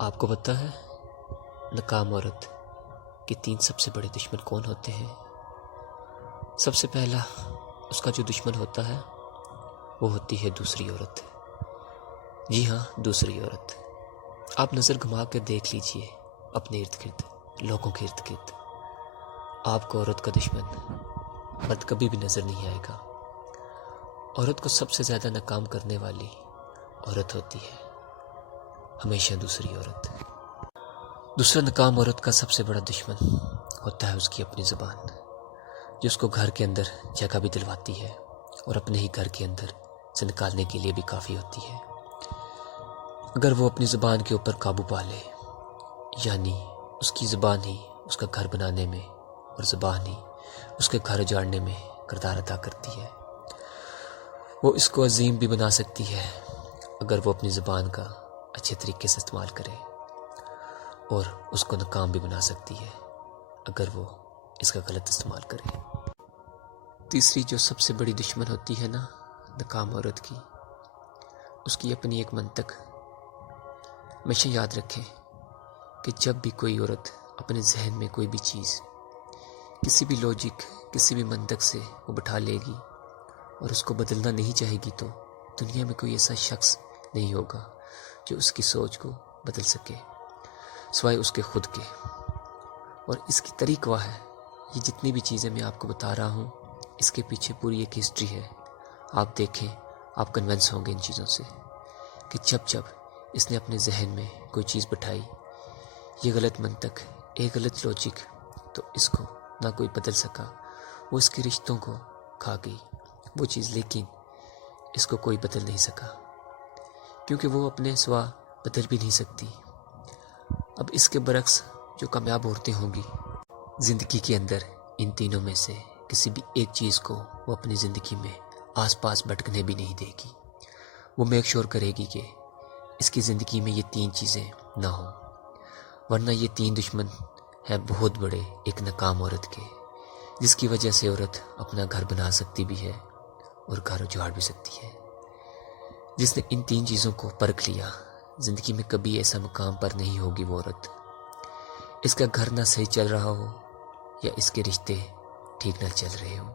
آپ کو پتہ ہے ناکام عورت کے 3 سب سے بڑے دشمن کون ہوتے ہیں؟ سب سے پہلا اس کا جو دشمن ہوتا ہے وہ ہوتی ہے دوسری عورت۔ جی ہاں، دوسری عورت۔ آپ نظر گھما کر دیکھ لیجئے اپنے ارد گرد، لوگوں کے ارد گرد، آپ کو عورت کا دشمن مرد کبھی بھی نظر نہیں آئے گا۔ عورت کو سب سے زیادہ ناکام کرنے والی عورت ہوتی ہے ہمیشہ دوسری عورت۔ دوسرا ناکام عورت کا سب سے بڑا دشمن ہوتا ہے اس کی اپنی زبان، جو اس کو گھر کے اندر جگہ بھی دلواتی ہے اور اپنے ہی گھر کے اندر سے نکالنے کے لیے بھی کافی ہوتی ہے۔ اگر وہ اپنی زبان کے اوپر قابو پا لے، یعنی اس کی زبان ہی اس کا گھر بنانے میں اور زبان ہی اس کے گھر اجاڑنے میں کردار ادا کرتی ہے، وہ اس کو عظیم بھی بنا سکتی ہے اگر وہ اپنی زبان کا اچھے طریقے سے استعمال کرے، اور اس کو ناکام بھی بنا سکتی ہے اگر وہ اس کا غلط استعمال کرے۔ تیسری جو سب سے بڑی دشمن ہوتی ہے نا ناکام عورت کی، اس کی اپنی ایک منطق ہمیشہ یاد رکھیں کہ جب بھی کوئی عورت اپنے ذہن میں کوئی بھی چیز کسی بھی لاجک، کسی بھی منطق سے وہ بٹھا لے گی اور اس کو بدلنا نہیں چاہے گی، تو دنیا میں کوئی ایسا شخص نہیں ہوگا جو اس کی سوچ کو بدل سکے سوائے اس کے خود کے۔ اور اس کی طریقہ ہے، یہ جتنی بھی چیزیں میں آپ کو بتا رہا ہوں اس کے پیچھے پوری ایک ہسٹری ہے۔ آپ دیکھیں، آپ کنونس ہوں گے ان چیزوں سے کہ جب اس نے اپنے ذہن میں کوئی چیز بٹھائی، یہ غلط منطق، ایک غلط لاجک، تو اس کو نہ کوئی بدل سکا، وہ اس کے رشتوں کو کھا گئی وہ چیز، لیکن اس کو کوئی بدل نہیں سکا کیونکہ وہ اپنے سوا بدل بھی نہیں سکتی۔ اب اس کے برعکس جو کامیاب عورتیں ہوں گی زندگی کے اندر، ان تینوں میں سے کسی بھی ایک چیز کو وہ اپنی زندگی میں آس پاس بھٹکنے بھی نہیں دے گی، وہ میک شور کرے گی کہ اس کی زندگی میں یہ 3 چیزیں نہ ہوں، ورنہ یہ 3 دشمن ہیں بہت بڑے ایک ناکام عورت کے، جس کی وجہ سے عورت اپنا گھر بنا سکتی بھی ہے اور گھر اجاڑ بھی سکتی ہے۔ جس نے ان 3 چیزوں کو پرکھ لیا، زندگی میں کبھی ایسا مقام پر نہیں ہوگی وہ عورت، اس کا گھر نہ صحیح چل رہا ہو یا اس کے رشتے ٹھیک نہ چل رہے ہوں،